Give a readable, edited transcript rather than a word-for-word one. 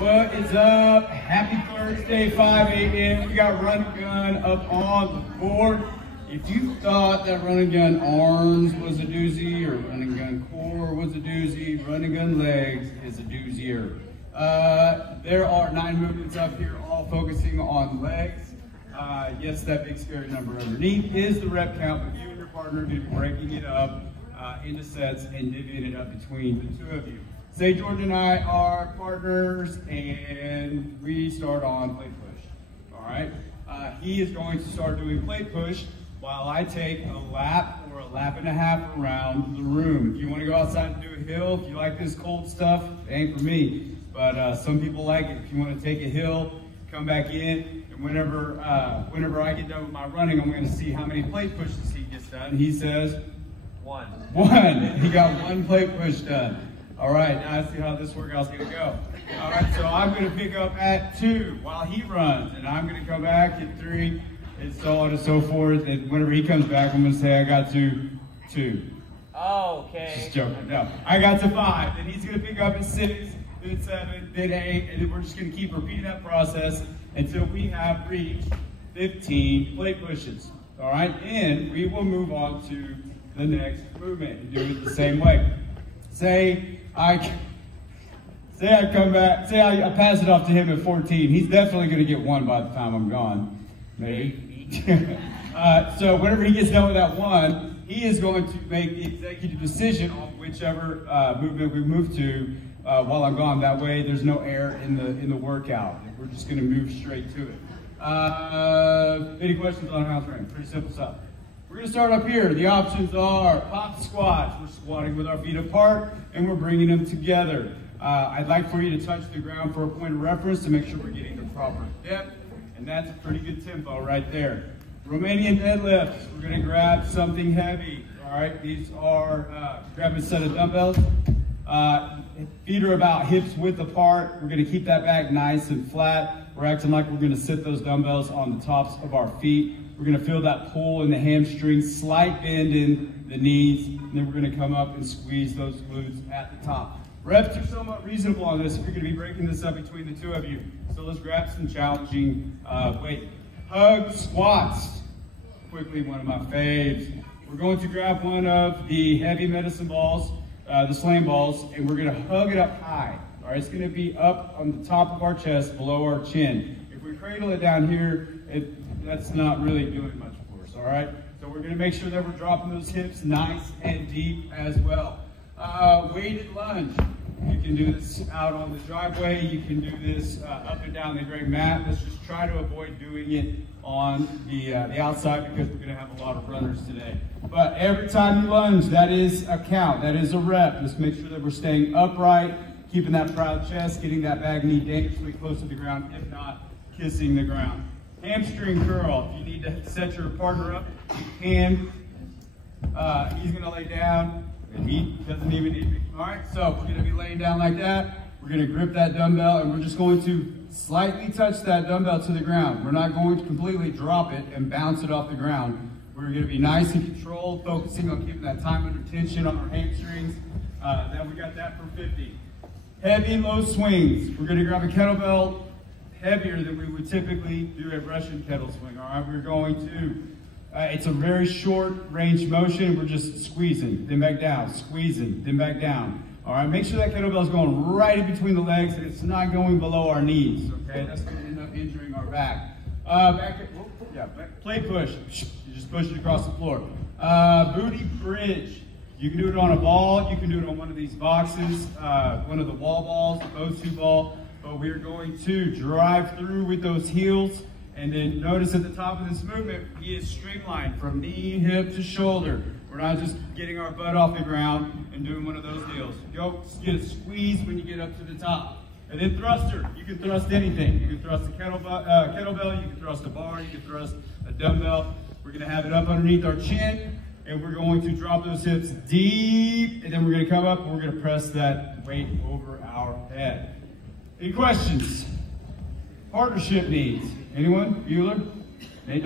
What is up? Happy Thursday, 5 a.m. We got Run and Gun up on the board. If you thought that Run and Gun arms was a doozy or Run and Gun core was a doozy, Run and Gun legs is a doozier. There are 9 movements up here, all focusing on legs. Yes, that big scary number underneath is the rep count, but you and your partner are going to be breaking it up into sets and divvying it up between the two of you. Say George and I are partners, and we start on plate push. All right. He is going to start doing plate push while I take a lap or a lap and a half around the room. If you want to go outside and do a hill, if you like this cold stuff, it ain't for me. But some people like it. If you want to take a hill, come back in, and whenever I get done with my running, I'm going to see how many plate pushes he gets done. He says, one. He got 1 plate push done. All right, now I see how this workout's going to go. All right, so I'm going to pick up at 2 while he runs, and I'm going to come back at 3, and so on and so forth. And whenever he comes back, I'm going to say I got to 2. Oh, okay. Just joking. No, I got to 5. Then he's going to pick up at 6, then 7, then 8, and then we're just going to keep repeating that process until we have reached 15 plate pushes. All right, and we will move on to the next movement and do it the same way. Say I come back, say I pass it off to him at 14. He's definitely going to get 1 by the time I'm gone. Maybe. So whenever he gets done with that 1, he is going to make the executive decision on whichever movement we move to while I'm gone. That way there's no error in the workout. We're just going to move straight to it. Any questions on house range? Pretty simple stuff. We're going to start up here. The options are pop squats. We're squatting with our feet apart, and we're bringing them together. I'd like for you to touch the ground for a point of reference to make sure we're getting the proper depth, and that's a pretty good tempo right there. Romanian deadlifts. We're going to grab something heavy. All right, these are grab a set of dumbbells. Feet are about hips width apart. We're going to keep that back nice and flat. We're acting like we're going to sit those dumbbells on the tops of our feet. We're going to feel that pull in the hamstrings, slight bend in the knees, and then we're going to come up and squeeze those glutes at the top. Reps are somewhat reasonable on this if you're going to be breaking this up between the two of you. So let's grab some challenging weight. Hug squats. Quickly, one of my faves. We're going to grab one of the heavy medicine balls, the slam balls, and we're going to hug it up high. All right, it's going to be up on the top of our chest, below our chin. If we cradle it down here, that's not really doing much for us, all right? So we're going to make sure that we're dropping those hips nice and deep as well. Weighted lunge. You can do this out on the driveway. You can do this up and down the gray mat. Let's just try to avoid doing it on the outside because we're going to have a lot of runners today. But every time you lunge, that is a count. That is a rep. Let's make sure that we're staying upright, keeping that proud chest, getting that back knee dangerously close to the ground, if not kissing the ground. Hamstring curl. If you need to set your partner up, you can. He's going to lay down, and he doesn't even need me. All right, so we're going to be laying down like that. We're going to grip that dumbbell, and we're just going to slightly touch that dumbbell to the ground. We're not going to completely drop it and bounce it off the ground. We're going to be nice and controlled, focusing on keeping that time under tension on our hamstrings. Then we got that for 50. Heavy low swings. We're going to grab a kettlebell heavier than we would typically do a Russian kettle swing. All right, we're going to, it's a very short range motion. We're just squeezing, then back down, squeezing, then back down. All right, make sure that kettlebell is going right in between the legs and it's not going below our knees, okay? That's going to end up injuring our back. Plate push. You just push it across the floor. Booty bridge. You can do it on a ball. You can do it on one of these boxes, one of the wall balls, the O2 ball. But we're going to drive through with those heels, and then notice at the top of this movement, he is streamlined from knee, hip to shoulder. We're not just getting our butt off the ground and doing one of those deals. Go get a squeeze when you get up to the top. And then thruster, you can thrust anything. You can thrust a kettlebell, you can thrust a bar, you can thrust a dumbbell. We're gonna have it up underneath our chin, and we're going to drop those hips deep, and then we're gonna come up and we're gonna press that weight over our head. Any questions? Partnership needs. Anyone? Bueller? Nate?